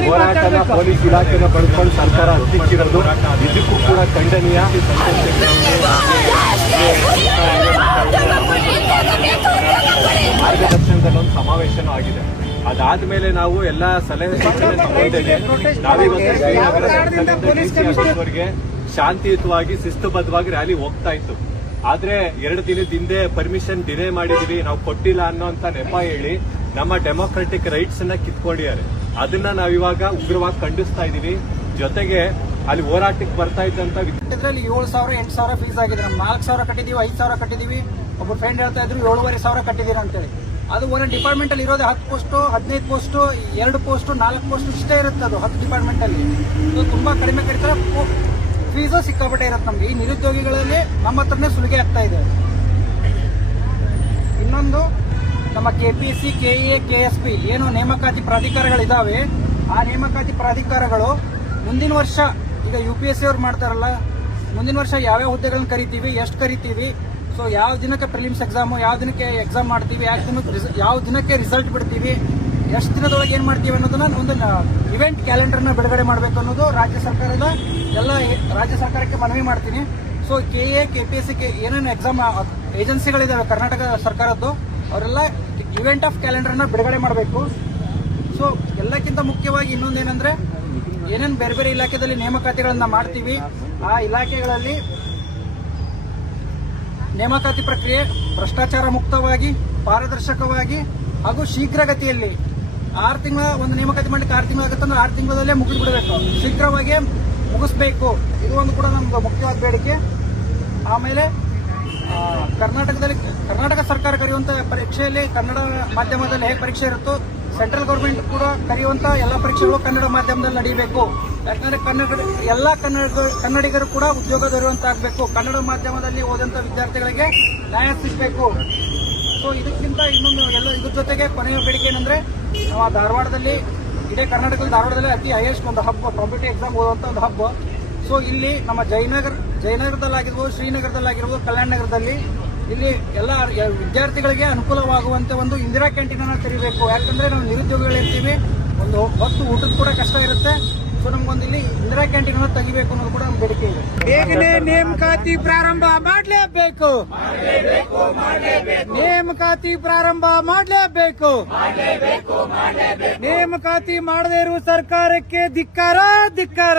ಹೋರಾಟನ police ಇಲಾಖೆನ ಬಳಸ್ಕೊಂಡು ಸರ್ಕಾರ ಹತ್ತಿಕ್ಕಿರೋದು ಇದಕ್ಕೂ ಕೂಡ ಖಂಡನೀಯ. ಮಾರ್ಗದರ್ಶನದಲ್ಲಿ ಒಂದು ಸಮಾವೇಶನೂ ಆಗಿದೆ. ಅದಾದ್ಮೇಲೆ ನಾವು ಎಲ್ಲ ಸಲಹೆ ಸೂಚನೆ ತಗೊಂಡಿದ್ದೇವೆ. ನಾವೀವರೆಗೆ ಶಾಂತಿಯುತವಾಗಿ ಶಿಸ್ತುಬದ್ಧವಾಗಿ ರ್ಯಾಲಿ ಹೋಗ್ತಾ ಇತ್ತು. ಆದ್ರೆ 2 ದಿನದ ಹಿಂದೆ ಪರ್ಮಿಷನ್ ಡಿಲೇ ಮಾಡಿದೀವಿ, ನಾವು ಕೊಟ್ಟಿಲ್ಲ ಅನ್ನೋಂತ ನೆಪ ಹೇಳಿ ನಮ್ಮ ಡೆಮೊಕ್ರೆಟಿಕ್ ರೈಟ್ಸ್ ಅನ್ನ ಕಿತ್ಕೊಂಡಿದ್ದಾರೆ. ಅದನ್ನ ನಾವಿವಾಗ ಉಗ್ರವಾಗಿ ಖಂಡಿಸ್ತಾ ಇದೀವಿ. ಜೊತೆಗೆ ಅಲ್ಲಿ ಹೋರಾಟಕ್ಕೆ ಬರ್ತಾ ಇದ್ದಂತ ಇದರಲ್ಲಿ 7,000 8,000 ಫೀಸ್ ಆಗಿದೆ. ನಾವು 4,000 ಕಟ್ಟಿದೀವಿ, 5,000 ಕಟ್ಟಿದೀವಿ. ಒಬ್ಬರು ಫ್ರೆಂಡ್ ಹೇಳ್ತಾ ಇದ್ರು 7,500 ಕಟ್ಟಿದೀರಾ ಅಂತೇಳಿ. ಅದು ಒಂದೊಂದು ಡಿಪಾರ್ಟ್ಮೆಂಟ್ ಅಲ್ಲಿ ಇರೋದು 10 ಪೋಸ್ಟ್ 15 ಪೋಸ್ಟ್ 2 ಪೋಸ್ಟ್ 4 ಪೋಸ್ಟ್ ಇಷ್ಟೇ ಇರುತ್ತೆ. ಅದು 10 ಡಿಪಾರ್ಟ್ಮೆಂಟ್ ಅಲ್ಲಿ ತುಂಬಾ ಕಡಿಮೆ ಕಡಿತಾರೆ. ಫೀಸು ಸಿಕ್ಕಾಪಟ್ಟೆ ಇರುತ್ತೆ ನಮ್ಗೆ. ಈ ನಿರುದ್ಯೋಗಿಗಳಲ್ಲಿ ನಮ್ಮ ಹತ್ರನೇ ಸುಲಿಗೆ ಆಗ್ತಾ ಇದೆ. ಇನ್ನೊಂದು ನಮ್ಮ KPSC KEA KSP ಏನು ನೇಮಕಾತಿ ಪ್ರಾಧಿಕಾರಗಳಿದಾವೆ, ಆ ನೇಮಕಾತಿ ಪ್ರಾಧಿಕಾರಗಳು ಮುಂದಿನ ವರ್ಷ ಈಗ UPSC ಅವ್ರು ಮಾಡ್ತಾರಲ್ಲ, ಮುಂದಿನ ವರ್ಷ ಯಾವ್ಯಾವ ಹುದ್ದೆಗಳನ್ನ ಕರಿತೀವಿ, ಎಷ್ಟು ಕರಿತೀವಿ, ಸೊ ಯಾವ ದಿನಕ್ಕೆ ಪ್ರಿಲಿಮ್ಸ್ ಎಕ್ಸಾಮು, ಯಾವ ದಿನಕ್ಕೆ ಎಕ್ಸಾಮ್ ಮಾಡ್ತೀವಿ, ಯಾವ ದಿನಕ್ಕೆ ರಿಸಲ್ಟ್ ಬಿಡ್ತೀವಿ, ಎಷ್ಟು ದಿನದೊಳಗೆ ಏನ್ ಮಾಡ್ತೀವಿ ಅನ್ನೋದನ್ನ ಒಂದು ಇವೆಂಟ್ ಕ್ಯಾಲೆಂಡರ್ನ ಬಿಡುಗಡೆ ಮಾಡಬೇಕು ಅನ್ನೋದು ರಾಜ್ಯ ಸರ್ಕಾರದ ಎಲ್ಲ ರಾಜ್ಯ ಸರ್ಕಾರಕ್ಕೆ ಮನವಿ ಮಾಡ್ತೀನಿ. ಸೊ KEA KPSC ಏನೇನು ಎಕ್ಸಾಮ್ ಏಜೆನ್ಸಿಗಳಿದಾವೆ ಕರ್ನಾಟಕ ಸರ್ಕಾರದ್ದು, ಅವರೆಲ್ಲ ಇವೆಂಟ್ ಆಫ್ ಕ್ಯಾಲೆಂಡರ್ನ ಬಿಡುಗಡೆ ಮಾಡಬೇಕು. ಸೊ ಎಲ್ಲಕ್ಕಿಂತ ಮುಖ್ಯವಾಗಿ ಇನ್ನೊಂದೇನಂದ್ರೆ ಏನೇನು ಬೇರೆ ಬೇರೆ ಇಲಾಖೆಯಲ್ಲಿ ನೇಮಕಾತಿಗಳನ್ನ ಮಾಡ್ತೀವಿ, ಆ ಇಲಾಖೆಗಳಲ್ಲಿ ನೇಮಕಾತಿ ಪ್ರಕ್ರಿಯೆ ಭ್ರಷ್ಟಾಚಾರ ಮುಕ್ತವಾಗಿ, ಪಾರದರ್ಶಕವಾಗಿ ಹಾಗೂ ಶೀಘ್ರಗತಿಯಲ್ಲಿ 6 ತಿಂಗಳ ಒಂದು ನೇಮಕಾತಿ ಮಾಡಲಿಕ್ಕೆ 6 ತಿಂಗಳಾಗುತ್ತೆ ಅಂದ್ರೆ 6 ತಿಂಗಳಲ್ಲೇ ಮುಗಿದು ಬಿಡಬೇಕು, ಶೀಘ್ರವಾಗಿ ಮುಗಿಸ್ಬೇಕು. ಇದು ಒಂದು ಕೂಡ ನಮ್ದು ಮುಖ್ಯವಾದ ಬೇಡಿಕೆ. ಆಮೇಲೆ ಕರ್ನಾಟಕ ಸರ್ಕಾರ ಕರೆಯುವಂತ ಪರೀಕ್ಷೆಯಲ್ಲಿ ಕನ್ನಡ ಮಾಧ್ಯಮದಲ್ಲಿ ಹೇಗೆ ಪರೀಕ್ಷೆ ಇರುತ್ತೋ, ಸೆಂಟ್ರಲ್ ಗೌರ್ಮೆಂಟ್ ಕೂಡ ಕರೆಯುವಂತ ಎಲ್ಲ ಪರೀಕ್ಷೆಗಳು ಕನ್ನಡ ಮಾಧ್ಯಮದಲ್ಲಿ ನಡೀಬೇಕು. ಯಾಕಂದ್ರೆ ಎಲ್ಲ ಕನ್ನಡಿಗರು ಕೂಡ ಉದ್ಯೋಗ ದೊರೆಯುವಂತಾಗಬೇಕು. ಕನ್ನಡ ಮಾಧ್ಯಮದಲ್ಲಿ ಓದಂತ ವಿದ್ಯಾರ್ಥಿಗಳಿಗೆ ನ್ಯಾಯ ಸಿಗಬೇಕು. ಸೊ ಇದಕ್ಕಿಂತ ಇನ್ನೊಂದು ಇದ್ರ ಜೊತೆಗೆ ಕೊನೆಯ ಬೇಡಿಕೆ ಏನಂದ್ರೆ, ನಾವು ಧಾರವಾಡದಲ್ಲಿ ಇಡೀ ಕರ್ನಾಟಕದಲ್ಲಿ ಧಾರವಾಡದಲ್ಲಿ ಅತಿ ಹೈಯೆಸ್ಟ್ ಒಂದು ಹಬ್, ಕಾಂಪಿಟೇಟಿವ್ ಎಕ್ಸಾಮ್ ಓದುವಂತ ಒಂದು ಹಬ್. ಸೊ ಇಲ್ಲಿ ನಮ್ಮ ಜಯನಗರದಲ್ಲಾಗಿರ್ಬೋದು, ಶ್ರೀನಗರದಲ್ಲಾಗಿರ್ಬೋದು, ಕಲ್ಯಾಣ ನಗರದಲ್ಲಿ ಇಲ್ಲಿ ಎಲ್ಲ ವಿದ್ಯಾರ್ಥಿಗಳಿಗೆ ಅನುಕೂಲವಾಗುವಂತೆ ಒಂದು ಇಂದಿರಾ ಕ್ಯಾಂಟೀನ್ ಅನ್ನ ತೆರೀಬೇಕು. ಯಾಕಂದ್ರೆ ನಾವು ನಿರುದ್ಯೋಗಿಗಳಿರ್ತೀವಿ, ಒಂದು ಹೊತ್ತು ಊಟದ ಕೂಡ ಕಷ್ಟ ಇರುತ್ತೆ. ಸೊ ನಮ್ಗೊಂದು ಇಲ್ಲಿ ಇಂದಿರಾ ಕ್ಯಾಂಟೀನ್ ಅನ್ನು ತೆಗಿಬೇಕು ಅನ್ನೋದು ಕೂಡ ನಮ್ಮ ಬೇಡಿಕೆ ಇದೆ. ಬೇಗನೆ ನೇಮಕಾತಿ ಪ್ರಾರಂಭ ಮಾಡಲೇಬೇಕು, ನೇಮಕಾತಿ ಪ್ರಾರಂಭ ಮಾಡಲೇಬೇಕು. ನೇಮಕಾತಿ ಮಾಡದೇ ಇರುವ ಸರ್ಕಾರಕ್ಕೆ ಧಿಕ್ಕಾರ ಧಿಕ್ಕಾರ.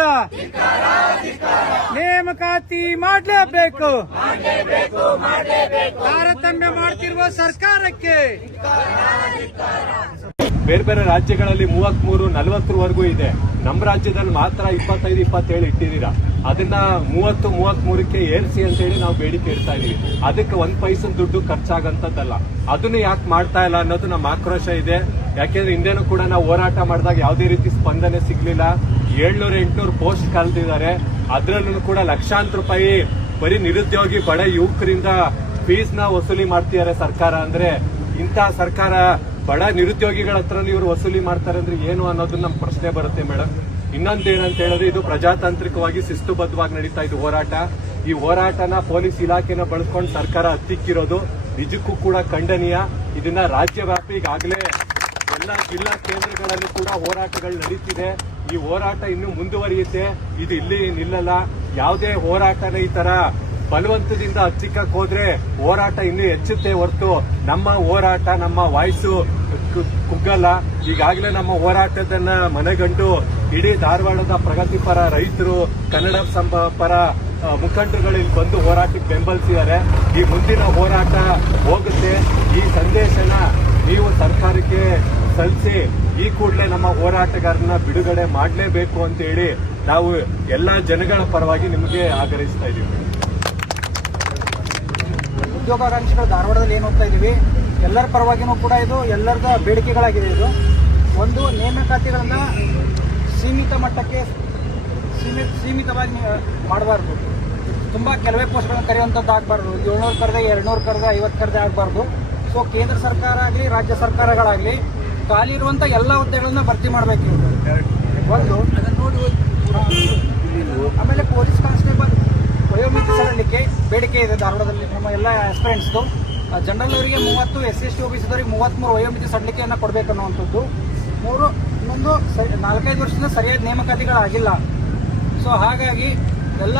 ನೇಮಕಾತಿ ಮಾಡಲೇಬೇಕು. ತಾರತಮ್ಯ ಮಾಡ್ತಿರುವ ಸರ್ಕಾರಕ್ಕೆ. ಬೇರೆ ಬೇರೆ ರಾಜ್ಯಗಳಲ್ಲಿ 33, 40ವರೆಗೂ ಇದೆ. ನಮ್ಮ ರಾಜ್ಯದಲ್ಲಿ ಮಾತ್ರ 25, 27 ಇಟ್ಟಿದ್ದೀರಾ. ಅದನ್ನ 30, 33ಕ್ಕೆ ಏರಿಸಿ ಅಂತ ಹೇಳಿ ನಾವು ಬೇಡಿಕೆ ಇಡ್ತಾ ಇದೀವಿ. ಅದಕ್ಕೆ 1 ಪೈಸದ ದುಡ್ಡು ಖರ್ಚಾಗಂತದ್ದಲ್ಲ. ಅದನ್ನು ಯಾಕೆ ಮಾಡ್ತಾ ಇಲ್ಲ ಅನ್ನೋದು ನಮ್ಮ ಆಕ್ರೋಶ ಇದೆ. ಯಾಕೆಂದ್ರೆ ಹಿಂದೆನೂ ಕೂಡ ನಾವು ಹೋರಾಟ ಮಾಡಿದಾಗ ಯಾವುದೇ ರೀತಿ ಸ್ಪಂದನೆ ಸಿಗ್ಲಿಲ್ಲ. 700-800 ಪೋಸ್ಟ್ ಕಲ್ತಿದ್ದಾರೆ. ಅದರಲ್ಲೂ ಕೂಡ ಲಕ್ಷಾಂತರ ರೂಪಾಯಿ ಬರೀ ನಿರುದ್ಯೋಗಿ ಬಡ ಯುವಕರಿಂದ ಫೀಸ್ ನ ವಸೂಲಿ ಮಾಡ್ತಿದ್ದಾರೆ ಸರ್ಕಾರ. ಅಂದ್ರೆ ಇಂಥ ಸರ್ಕಾರ ಬಡ ನಿರುದ್ಯೋಗಿಗಳ ಹತ್ರ ಇವರು ವಸೂಲಿ ಮಾಡ್ತಾರೆ ಅಂದ್ರೆ ಏನು ಅನ್ನೋದು ನಮ್ ಪ್ರಶ್ನೆ ಬರುತ್ತೆ ಮೇಡಮ್. ಇನ್ನೊಂದೇನಂತ ಹೇಳಿದ್ರೆ, ಇದು ಪ್ರಜಾತಾಂತ್ರಿಕವಾಗಿ ಶಿಸ್ತುಬದ್ಧವಾಗಿ ನಡೀತಾ ಇದ್ದು ಹೋರಾಟ. ಈ ಹೋರಾಟನ ಪೊಲೀಸ್ ಇಲಾಖೆನ ಬಳಸ್ಕೊಂಡು ಸರ್ಕಾರ ಹತ್ತಿಕ್ಕಿರೋದು ನಿಜಕ್ಕೂ ಕೂಡ ಖಂಡನೀಯ. ಇದನ್ನ ರಾಜ್ಯವ್ಯಾಪಿ ಈಗಾಗಲೇ ಎಲ್ಲ ಜಿಲ್ಲಾ ಕೇಂದ್ರಗಳಲ್ಲೂ ಕೂಡ ಹೋರಾಟಗಳು ನಡೀತಿದೆ. ಈ ಹೋರಾಟ ಇನ್ನೂ ಮುಂದುವರಿಯುತ್ತೆ. ಇದು ಇಲ್ಲಿ ನಿಲ್ಲಲ್ಲ. ಯಾವುದೇ ಹೋರಾಟನ ಈ ತರ ಬಲವಂತದಿಂದ ಹಚ್ಚಿಕ್ಕಕ್ಕೆ ಹೋದ್ರೆ ಹೋರಾಟ ಇನ್ನೂ ಹೆಚ್ಚುತ್ತೆ ಹೊರತು ನಮ್ಮ ಹೋರಾಟ, ನಮ್ಮ ವಾಯ್ಸು ಕುಗ್ಗಲ್ಲ. ಈಗಾಗಲೇ ನಮ್ಮ ಹೋರಾಟದನ್ನ ಮನಗಂಡು ಇಡೀ ಧಾರವಾಡದ ಪ್ರಗತಿಪರ ರೈತರು, ಕನ್ನಡ ಪರ ಮುಖಂಡರುಗಳು ಇಲ್ಲಿ ಬಂದು ಹೋರಾಟಕ್ಕೆ ಬೆಂಬಲಿಸಿದ್ದಾರೆ. ಈ ಮುಂದಿನ ಹೋರಾಟ ಹೋಗುತ್ತೆ. ಈ ಸಂದೇಶನ ನೀವು ಸರ್ಕಾರಕ್ಕೆ ಸಲ್ಲಿಸಿ ಈ ಕೂಡಲೇ ನಮ್ಮ ಹೋರಾಟಗಾರನ ಬಿಡುಗಡೆ ಮಾಡಲೇಬೇಕು ಅಂತ ಹೇಳಿ ನಾವು ಎಲ್ಲಾ ಜನಗಳ ಪರವಾಗಿ ನಿಮಗೆ ಆಗ್ರಹಿಸ್ತಾ ಇದ್ದೀವಿ. ಉದ್ಯೋಗಾಕಾಂಕ್ಷಿಗಳು ಧಾರವಾಡದಲ್ಲಿ ಏನು ಹೋಗ್ತಾ ಇದೀವಿ, ಎಲ್ಲರ ಪರವಾಗಿನೂ ಕೂಡ ಇದು ಎಲ್ಲರದ ಬೇಡಿಕೆಗಳಾಗಿದೆ. ಇದು ಒಂದು ನೇಮಕಾತಿಗಳನ್ನ ಸೀಮಿತ ಮಟ್ಟಕ್ಕೆ ಸೀಮಿತವಾಗಿ ಮಾಡಬಾರ್ದು. ತುಂಬಾ ಕೆಲವೇ ಪೋಸ್ಟ್ಗಳನ್ನು ಕರೆಯುವಂಥದ್ದು ಆಗಬಾರ್ದು. 700 ಕರೆದೆ 200 ಕರೆದೆ 50 ಕರೆದೆ ಆಗಬಾರ್ದು. ಸೊ ಕೇಂದ್ರ ಸರ್ಕಾರ ಆಗಲಿ ರಾಜ್ಯ ಸರ್ಕಾರಗಳಾಗಲಿ ಖಾಲಿ ಇರುವಂತ ಎಲ್ಲ ಹುದ್ದೆಗಳನ್ನ ಭರ್ತಿ ಮಾಡಬೇಕು. ಒಂದು ಅದನ್ನ ನೋಡಿ. ಆಮೇಲೆ ಪೊಲೀಸ್ ಕಾನ್ಸ್ಟೇಬಲ್ ವಯೋಮಿತಿ ಸಡಿಲಿಕ್ಕೆ ಬೇಡಿಕೆ ಇದೆ ಧಾರವಾಡದಲ್ಲಿ ನಮ್ಮ ಎಲ್ಲ ಆಸ್ಪಿರೆಂಟ್ಸ್ದು. ಜನರಲ್ ಅವರಿಗೆ 30, SC/ST OBC ಅವರಿಗೆ 33 ವಯೋಮಿತಿ ಸಡಿಲಿಕೆಯನ್ನು ಕೊಡಬೇಕನ್ನುವಂಥದ್ದು. ಇನ್ನೊಂದು 4-5 ವರ್ಷದಿಂದ ಸರಿಯಾದ ನೇಮಕಾತಿಗಳಾಗಿಲ್ಲ. ಸೊ ಹಾಗಾಗಿ ಎಲ್ಲ